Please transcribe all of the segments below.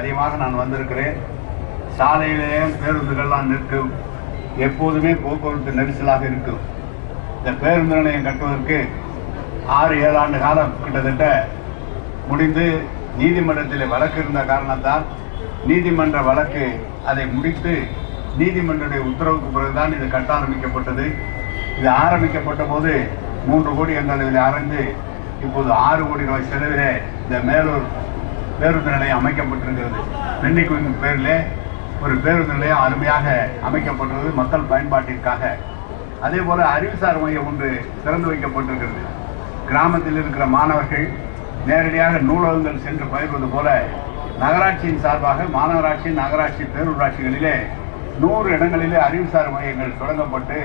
அதிகமாக நான் வந்திருக்கிறேன். சாலையிலேயே பேருந்துகள்லாம் நிற்கும். எப்போதுமே போக்குவரத்து நெரிசலாக இருக்கும். இந்த பேருந்து நிலையம் கட்டுவதற்கு ஆறு ஏழு ஆண்டு காலம் கிட்டத்தட்ட முடிந்து நீதிமன்றத்தில் வழக்கு இருந்த காரணத்தால் நீதிமன்ற வழக்கு அதை முடித்து நீதிமன்றடைய உத்தரவுக்கு பிறகுதான் இது கட்ட ஆரம்பிக்கப்பட்டது. இது ஆரம்பிக்கப்பட்ட போது மூன்று கோடி என்ற அளவில் ஆரம்பித்து இப்போது ஆறு கோடி ரூபாய் செலவிலே இந்த மேலூர் பேருந்து நிலையம் அமைக்கப்பட்டிருக்கிறது. வெண்ணிக்குவின் பேரிலே ஒரு பேருந்து நிலையம் அருமையாக அமைக்கப்பட்டுள்ளது மக்கள் பயன்பாட்டிற்காக. அதே போல் அறிவுசார் மையம் ஒன்று திறந்து வைக்கப்பட்டிருக்கிறது. கிராமத்தில் இருக்கிற மாணவர்கள் நேரடியாக நூலகங்கள் சென்று பயிர்வது போல நகராட்சியின் சார்பாக மாநகராட்சி நகராட்சி பேரூராட்சிகளிலே நூறு இடங்களிலே அறிவுசார் மையங்கள் தொடங்கப்பட்டு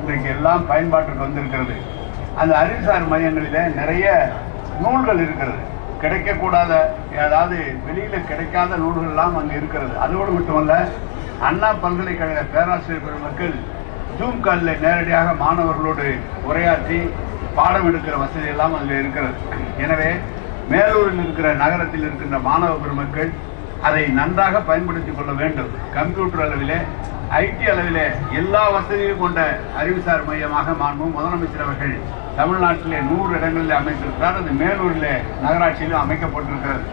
இன்றைக்கு எல்லாம் பயன்பாட்டுக்கு வந்திருக்கிறது. அந்த அறிவுசார் மையங்களிலே நிறைய நூல்கள் இருக்கிறது. கிடைக்கக்கூடாத அதாவது வெளியில் கிடைக்காத நூல்கள்லாம் அங்கே இருக்கிறது. அதோடு மட்டுமல்ல அண்ணா பல்கலைக்கழக பேராசிரியர் பெருமக்கள் ஜூம் காலில் நேரடியாக மாணவர்களோடு உரையாற்றி பாடம் எடுக்கிற வசதியெல்லாம் அதில் அங்கே இருக்கிறது. எனவே மேலூரில் இருக்கிற நகரத்தில் இருக்கின்ற மாணவ பெருமக்கள் அதை நன்றாக பயன்படுத்திக் கொள்ள வேண்டும். கம்ப்யூட்டர் அளவிலே ஐடி அளவிலே எல்லா வசதியும் கொண்ட அறிவுசார் மையமாக மாண்பும் முதலமைச்சர் அவர்கள் தமிழ்நாட்டிலே நூறு இடங்களில் அமைத்திருக்கிறார் அது மேலூரில் நகராட்சியிலும் அமைக்கப்பட்டிருக்கிறது.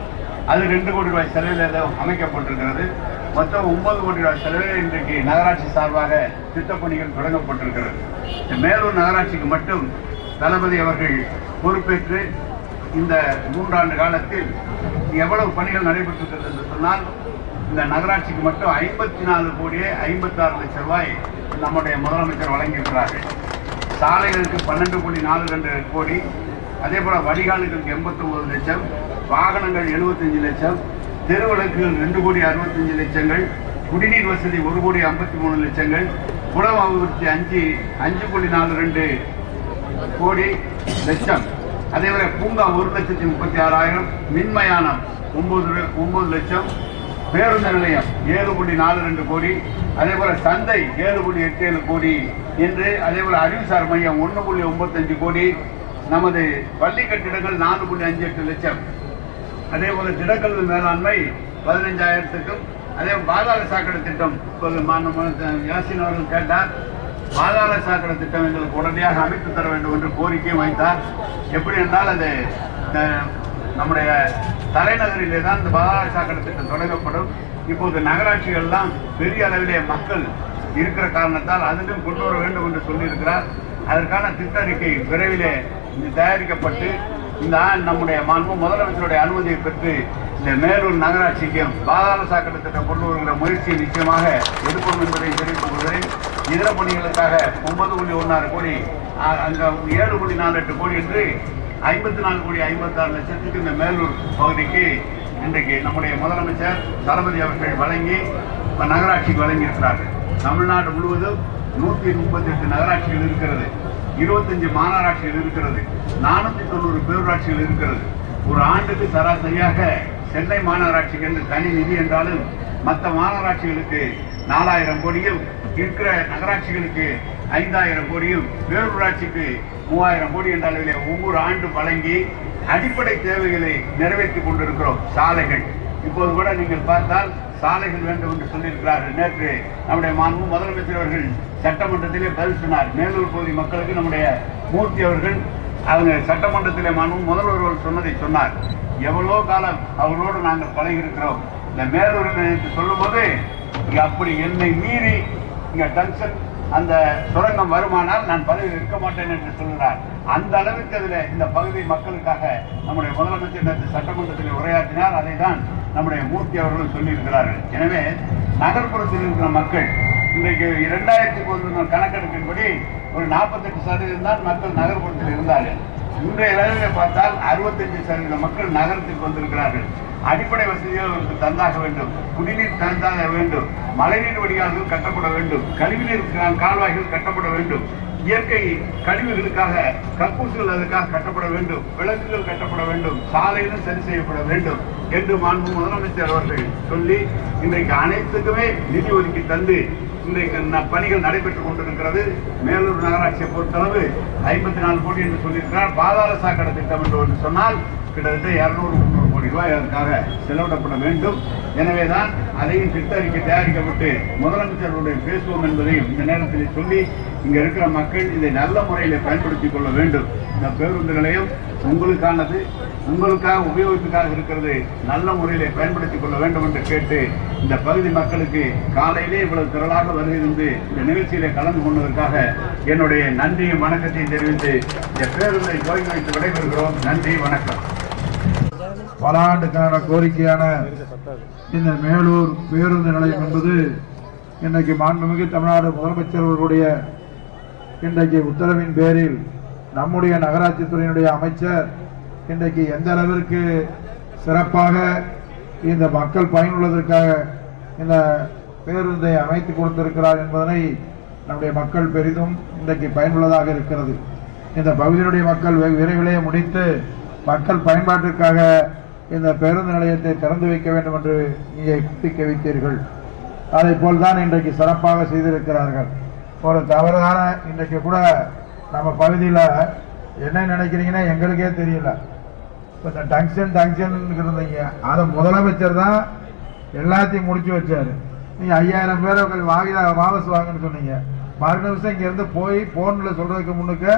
அது ரெண்டு கோடி ரூபாய் செலவில் ஏதோ அமைக்கப்பட்டிருக்கிறது. மொத்தம் ஒன்பது கோடி ரூபாய் செலவில் இன்றைக்கு நகராட்சி சார்பாக திட்டப்பணிகள் தொடங்கப்பட்டிருக்கிறது. இந்த மேலூர் நகராட்சிக்கு மட்டும் தளபதி அவர்கள் பொறுப்பேற்று இந்த மூன்றாண்டு காலத்தில் எவ்வளவு பணிகள் நடைபெற்றிருக்கிறது என்று சொன்னால் இந்த நகராட்சிக்கு மட்டும் ஐம்பத்தி நாலு கோடியே ஐம்பத்தாறு லட்சம் ரூபாய் நம்முடைய முதலமைச்சர் வழங்கியிருக்கிறார்கள். சாலைகளுக்கு பன்னெண்டு புள்ளி நாலு ரெண்டு கோடி. அதே போல் வடிகால்களுக்கு எண்பத்தொம்பது லட்சம் வாகனங்கள் எழுபத்தஞ்சு லட்சம் தெருவிளக்குகள் ரெண்டு கோடி அறுபத்தஞ்சு லட்சங்கள் குடிநீர் வசதி ஒரு கோடி ஐம்பத்தி மூணு லட்சங்கள் குளம் அபிவிருத்தி அஞ்சு அஞ்சு புள்ளி நாலு ரெண்டு கோடி லட்சம். அதேபோல பூங்கா ஒரு லட்சத்தி முப்பத்தி ஆறாயிரம் மின்மயானம் ஒன்பது ஒன்பது லட்சம் பேருந்து நிலையம் ஏழு புள்ளி நாலு ரெண்டு கோடி அதே போல சந்தை ஏழு புள்ளி எட்டு ஏழு கோடி என்று அதே போல அறிவுசார் மையம் ஒன்று புள்ளி ஒன்பத்தஞ்சு கோடி நமது பள்ளி கட்டிடங்கள் நான்கு புள்ளி அஞ்சு எட்டு லட்சம். அதே போல திடக்கல்வி மேலாண்மை பதினஞ்சாயிரத்துக்கும் அதே பாதாள சாக்கடை திட்டம் இப்போது யாசின் அவர்கள் கேட்டார் பாதாள சாக்கடை திட்டம் எங்களுக்கு உடனடியாக அமைத்து தர வேண்டும் என்று கோரிக்கை வைத்தார். எப்படி என்றால் அது அஹ், நம்முடைய தலைநகரிலே தான் இந்த பாதாள சாக்கடை திட்டம் தொடங்கப்படும். இப்போது நகராட்சிகள்லாம் பெரிய அளவிலே மக்கள் இருக்கிற காரணத்தால் அதிலும் கொண்டு வர வேண்டும் என்று சொல்லியிருக்கிறார். அதற்கான திட்டறிக்கை விரைவிலே தயாரிக்கப்பட்டு இந்த ஆண் நம்முடைய மாண்பு முதலமைச்சருடைய அனுமதியை பெற்று இந்த மேலூர் நகராட்சிக்கும் பாதாள சாக்கடை திட்டம் கொண்டு வருகிற முயற்சியை நிச்சயமாக எடுப்போம் என்பதை தெரிவித்துக் கொள்கிறேன். இதர பணிகளுக்காக ஒன்பது புள்ளி ஒன்னாறு கோடி அங்கே ஏழு புள்ளி நாலு எட்டு கோடி என்று ஐம்பத்தி நாலு கோடி ஐம்பத்தாறு லட்சத்துக்கு இந்த மேலூர் பகுதிக்கு இன்றைக்கு நம்முடைய முதலமைச்சர் தளபதி அவர்கள் வழங்கி நகராட்சிக்கு வழங்கியிருக்கிறார்கள். தமிழ்நாடு முழுவதும் நூற்றி முப்பத்தி எட்டு நகராட்சிகள் இருக்கிறது. இருபத்தஞ்சு மாநகராட்சிகள் இருக்கிறது. நானூற்றி தொண்ணூறு பேரூராட்சிகள் இருக்கிறது. ஒரு ஆண்டுக்கு சராசரியாக சென்னை மாநகராட்சிக்கு என்று தனி நிதி என்றாலும் மற்ற மாநகராட்சிகளுக்கு நாலாயிரம் கோடியும் இருக்கிற நகராட்சிகளுக்கு ஐந்தாயிரம் கோடியும் பேரூராட்சிக்கு மூவாயிரம் கோடி என்ற அளவிலே ஒவ்வொரு ஆண்டும் வழங்கி அடிப்படை தேவைகளை நிறைவேற்றி கொண்டிருக்கிறோம். சாலைகள். இப்போது கூட நீங்கள் பார்த்தால் சாலைகள் வேண்டும் என்று சொல்லியிருக்கிறார். நேற்று நம்முடைய மாண்பு முதலமைச்சர் அவர்கள் சட்டமன்றத்திலே பதில் சொன்னார். மேலூர் பகுதி மக்களுக்கு நம்முடைய மூர்த்தி அவர்கள் அவங்க சட்டமன்றத்திலே மாண்பு முதல்வர் அவர்கள் சொன்னதை சொன்னார். எவ்வளோ காலம் அவர்களோடு நாங்கள் பழகியிருக்கிறோம். இந்த மேலூர் நிலையத்தை சொல்லும்போது இங்கே அப்படி என்னை மீறி இங்கே டங்ஷன் அந்த சுரங்கம் வருமானால் நான் பதவியில் இருக்க மாட்டேன் என்று சொல்கிறார் அந்த அளவுக்கு அதில் இந்த பகுதி மக்களுக்காக நம்முடைய முதலமைச்சர் நேற்று சட்டமன்றத்தில் உரையாற்றினார். அதை தான் நம்முடைய மூர்த்தி அவர்கள் சொல்லியிருக்கிறார்கள். எனவே நகர்ப்புறத்தில் இருக்கிற மக்கள் இன்றைக்கு இரண்டாயிரத்தி பதினொன்று கணக்கெடுப்பின்படி ஒரு நாற்பத்தெட்டு சதவீதம் தான் மக்கள் நகர்ப்புறத்தில் இருந்தார்கள். இன்றைய நிலையில பார்த்தால் அறுபத்தஞ்சு சதவீத மக்கள் நகரத்துக்கு வந்திருக்கிறார்கள். அடிப்படை வசதிகள் அவர்களுக்கு தந்தாக வேண்டும் குடிநீர் தந்தாக வேண்டும் மழைநீர் வடிகால்கள் கட்டப்பட வேண்டும் கழிவுநீர் கால்வாய்கள் கட்டப்பட வேண்டும். இயற்கை கழிவுகளுக்காக கக்கூசுகள் அதுக்காக கட்டப்பட வேண்டும் விளக்குகள் கட்டப்பட வேண்டும் சாலைகளும் சரி செய்யப்பட வேண்டும் என்று மாண்பு முதலமைச்சர் அவர்கள் சொல்லி இன்றைக்கு அனைத்துக்குமே நிதி ஒதுக்கி தந்து இன்றைக்கு ந- பணிகள் நடைபெற்றுக் கொண்டிருக்கிறது. மேலூர் நகராட்சியை பொறுத்தளவு ஐம்பத்தி நாலு கோடி என்று சொல்லியிருக்கிறார். பாதாள சாக்கடை திட்டம் என்று ஒன்று சொன்னால் கிட்டத்தட்ட இருநூறு முந்நூறு கோடி ரூபாய் அதற்காக செலவிடப்பட வேண்டும். எனவேதான் அதையும் திட்டறிக்கை தயாரிக்கப்பட்டு முதலமைச்சருடைய பேசுவோம் என்பதையும் இந்த நேரத்தில் சொல்லி இங்க இருக்கிற மக்கள் இதை நல்ல முறையில் பயன்படுத்திக் கொள்ள வேண்டும். இந்த பேருந்து நிலையம் உங்களுக்கானது உங்களுக்காக உபயோகத்துக்காக இருக்கிறது நல்ல முறையில் பயன்படுத்திக் கொள்ள வேண்டும் என்று கேட்டு இந்த பகுதி மக்களுக்கு காலையிலே இவ்வளவு திரளாக வருகிறது இந்த நிகழ்ச்சியில கலந்து கொண்டதற்காக என்னுடைய நன்றியும் வணக்கத்தையும் தெரிவித்து இந்த பேருந்தை துவங்கி வைத்து விடைபெறுகிறோம். நன்றி வணக்கம். பல ஆண்டுக்கான கோரிக்கையான இந்த மேலூர் பேருந்து நிலையம் என்பது இன்றைக்கு மாண்புமிகு தமிழ்நாடு முதலமைச்சர் அவர்களுடைய இன்றைக்கு உத்தரவின் பேரில் நம்முடைய நகராட்சி துறையினுடைய அமைச்சர் இன்றைக்கு எந்த அளவிற்கு சிறப்பாக இந்த மக்கள் பயனுள்ளதற்காக இந்த பேருந்தை அமைத்து கொடுத்திருக்கிறார் என்பதனை நம்முடைய மக்கள் பெரிதும் இன்றைக்கு பயனுள்ளதாக இருக்கிறது. இந்த பகுதியினுடைய மக்கள் விரைவிலே முடித்து மக்கள் பயன்பாட்டிற்காக இந்த பேருந்து நிலையத்தை திறந்து வைக்க வேண்டும் என்று இங்கே கோரிக்கை வைத்தீர்கள். அதை போல்தான் இன்றைக்கு சிறப்பாக செய்திருக்கிறார்கள். ஒரு தவறான இன்றைக்கு கூட நம்ம பகுதியில் என்ன நினைக்கிறீங்கன்னா எங்களுக்கே தெரியல. இப்போ இந்த டங்ஷன் டங்ஷன் இருந்தீங்க. அதை முதலமைச்சர் தான் எல்லாத்தையும் முடிச்சு வச்சார். நீங்கள் ஐயாயிரம் பேரை உங்கள் வாங்கி வாபஸ் வாங்கன்னு சொன்னீங்க. மறு நிமிஷம் இங்கேருந்து போய் ஃபோனில் சொல்கிறதுக்கு முன்னுக்கு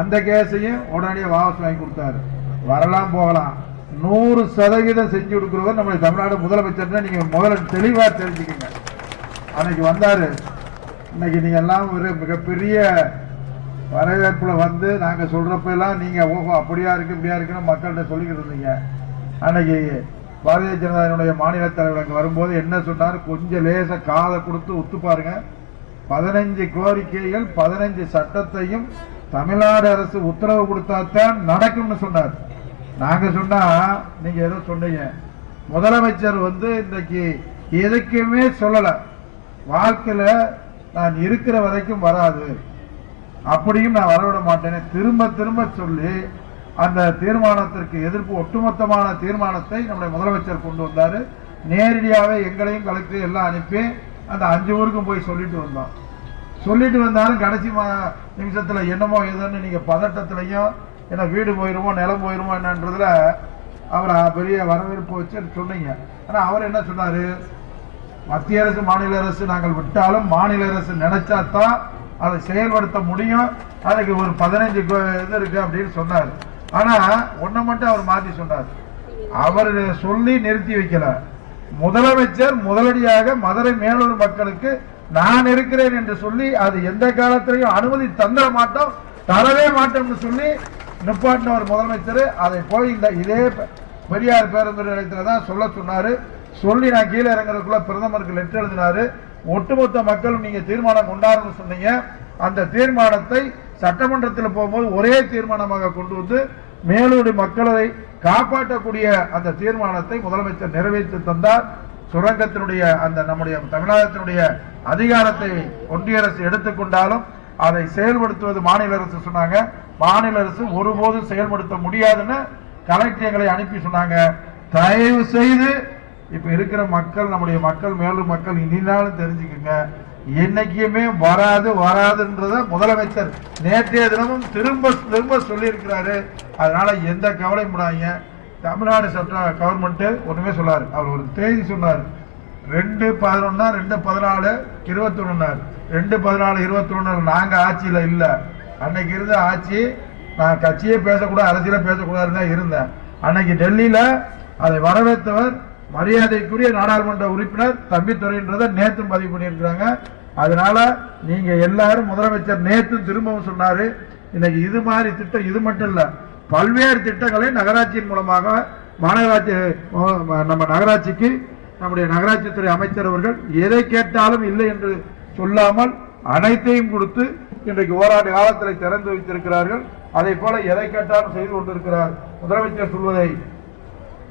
அந்த கேஸையும் உடனடியாக வாபஸ் வாங்கி கொடுத்தாரு. வரலாம் போகலாம். நூறு சதவீதம் செஞ்சு கொடுக்குறவர் நம்முடைய தமிழ்நாடு முதலமைச்சர்னா நீங்கள் முதல்ல தெளிவாக தெரிஞ்சுக்கோங்க. அன்னைக்கு வந்தார். இன்னைக்கு நீங்கள் எல்லாம் ஒரு மிகப்பெரிய வரவேற்பில் வந்து நாங்கள் சொல்கிறப்பெல்லாம் நீங்கள் ஓஹோ அப்படியா இருக்கு இப்படியா இருக்குன்னு மக்கள்கிட்ட சொல்லிக்கிட்டு இருந்தீங்க. அன்னைக்கு பாரதிய ஜனதாவினுடைய மாநில தலைவர் அங்கே வரும்போது என்ன சொன்னார்? கொஞ்சம் லேசாக காதை கொடுத்து ஒத்து பாருங்க. பதினஞ்சு கோரிக்கைகள் பதினஞ்சு சட்டத்தையும் தமிழ்நாடு அரசு உத்தரவு கொடுத்தாத்தான் நடக்கும்னு சொன்னார். நாங்கள் சொன்னால் நீங்கள் ஏதோ சொன்னீங்க. முதலமைச்சர் வந்து இன்றைக்கு எதுக்குமே சொல்லலை. வாழ்க்கையில் நான் இருக்கிற வரைக்கும் வராது. அப்படியும் நான் வரவிட மாட்டேன்னு திரும்ப திரும்ப சொல்லி அந்த தீர்மானத்திற்கு எதிர்ப்பு ஒட்டுமொத்தமான தீர்மானத்தை நம்முடைய முதலமைச்சர் கொண்டு வந்தார். நேரடியாகவே எங்களையும் கலெக்டர் எல்லாம் அனுப்பி அந்த அஞ்சு ஊருக்கும் போய் சொல்லிட்டு வந்தோம். சொல்லிட்டு வந்தாலும் கடைசி மா என்னமோ ஏதோன்னு நீங்கள் பதட்டத்துலையும் ஏன்னா வீடு போயிருமோ நிலம் போயிருமோ என்னன்றதுல அவரை பெரிய வரவேற்பு வச்சு சொன்னீங்க. ஆனால் அவர் என்ன சொன்னார்? மத்திய அரசு மாநில அரசு நாங்கள் விட்டாலும் மாநில அரசு நினைச்சா தான் அதை செயல்படுத்த முடியும். அதுக்கு ஒரு பதினஞ்சு இது இருக்கு அப்படின்னு சொன்னார். ஆனால் ஒன்றை மட்டும் அவர் மாற்றி சொன்னார். அவர் சொல்லி நிறுத்தி வைக்கல. முதலமைச்சர் முதலடியாக மதுரை மேலூர் மக்களுக்கு நான் இருக்கிறேன் என்று சொல்லி அது எந்த காலத்திலையும் அனுமதி தந்த மாட்டோம் தரவே மாட்டோம்னு சொல்லி நிப்பாட்டினவர் முதலமைச்சர் அதை போய் இந்த இதே பெ- பெரியார் பேருந்து நிலையத்தில் தான் சொல்ல சொன்னார். சொல்லி நான் கீழே இறங்குறதுக்குள்ள பிரதமருக்கு லெட்டர் எழுதினாரு. ஒட்டுமொத்த மக்களும் நீங்கள் தீர்மானம் கொண்டாருன்னு சொன்னீங்க. அந்த தீர்மானத்தை சட்டமன்றத்தில் போகும்போது ஒரே தீர்மானமாக கொண்டு வந்து மேலூர் மக்களை காப்பாற்றக்கூடிய அந்த தீர்மானத்தை முதலமைச்சர் நிறைவேற்றி தந்தார். சுரங்கத்தினுடைய அந்த நம்முடைய தமிழகத்தினுடைய அதிகாரத்தை ஒன்றிய அரசு எடுத்துக்கொண்டாலும் அதை செயல்படுத்துவது மாநில அரசு சொன்னாங்க. மாநில அரசு ஒருபோதும் செயல்படுத்த முடியாதுன்னு கலெக்டர் எங்களை அனுப்பி சொன்னாங்க. தயவு செய்து இப்ப இருக்கிற மக்கள் நம்முடைய மக்கள் மேலும் மக்கள் இனினாலும் தெரிஞ்சுக்குங்க. என்னைக்குமே வராது வராதுன்றத முதலமைச்சர் நேற்றைய தினமும் திரும்ப திரும்ப சொல்லியிருக்கிறாரு. அதனால எந்த கவலையும் படாங்க தமிழ்நாடு சட்ட கவர்மெண்ட்டு ஒன்றுமே சொல்லார் அவர் ஒரு தேதி சொன்னார். ரெண்டு பதினொன்னா ரெண்டு பதினாலு இருபத்தி ரெண்டு பதினாலு இருபத்தொன்னு நாங்கள் ஆட்சியில் இல்லை. அன்னைக்கு இருந்த ஆட்சி நான் கட்சியே பேசக்கூடாது அரசியலே பேசக்கூடாதுன்னு தான் இருந்தேன். அன்னைக்கு டெல்லியில அதை வரவேற்றவர் மரியாதைக்குரிய நாடாளுமன்ற உறுப்பினர் தம்பித்துறைன்றதை நேற்று பதிவு பண்ணியிருக்கிறாங்க. அதனால நீங்க எல்லாரும் முதலமைச்சர் நேத்தும் திரும்பவும் சொன்னாரு இன்னைக்கு இது மாதிரி திட்டம் இது மட்டும் இல்ல பல்வேறு திட்டங்களை நகராட்சியின் மூலமாக மாநகராட்சி நம்ம நகராட்சிக்கு நம்முடைய நகராட்சித்துறை அமைச்சர் அவர்கள் எதை கேட்டாலும் இல்லை என்று சொல்லாமல் அனைத்தையும் கொடுத்து இன்றைக்கு ஓராண்டு காலத்தில் திறந்து வைத்திருக்கிறார்கள். அதை போல எதை கேட்டாலும் செய்து கொண்டிருக்கிறார். முதலமைச்சர் சொல்வதை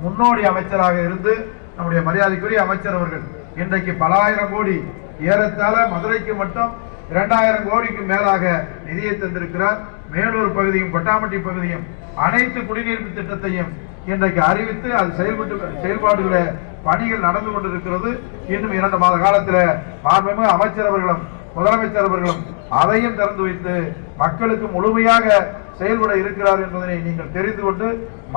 முன்னோடி அமைச்சராக இருந்து நம்முடைய மரியாதைக்குரிய அமைச்சர் அவர்கள் இன்றைக்கு பல ஆயிரம் கோடி ஏறத்தாழ மதுரைக்கு மட்டும் இரண்டாயிரம் கோடிக்கு மேலாக நிதியை தந்திருக்கிறார். மேலூர் பகுதியும் பட்டாம்பட்டி பகுதியும் அனைத்து குடிநீர் திட்டத்தையும் இன்றைக்கு அறிவித்து அது செயல்பட்டு செயல்பாடுகளை பணிகள் நடந்து கொண்டிருக்கிறது. இன்னும் இரண்டு மாத காலத்தில் மாண்புமிகு அமைச்சர் அவர்களும் முதலமைச்சர் அவர்களும் அதையும் திறந்து வைத்து மக்களுக்கு முழுமையாக செயல்பட இருக்கிறார் என்பதனை நீங்கள் தெரிந்து கொண்டு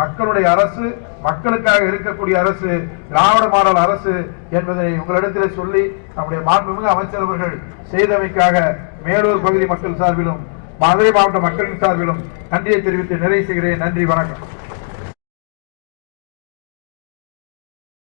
மக்களுடைய அரசு மக்களுக்காக இருக்கக்கூடிய அரசு திராவிட மாடல் அரசு என்பதனை உங்களிடத்தில் சொல்லி நம்முடைய மாண்புமிகு அமைச்சர் அவர்கள் செய்தமைக்காக மேலூர் பகுதி மக்கள் சார்பிலும் மதுரை மாவட்ட மக்களின் சார்பிலும் நன்றியை தெரிவித்து நிறைவு செய்கிறேன். நன்றி வணக்கம்.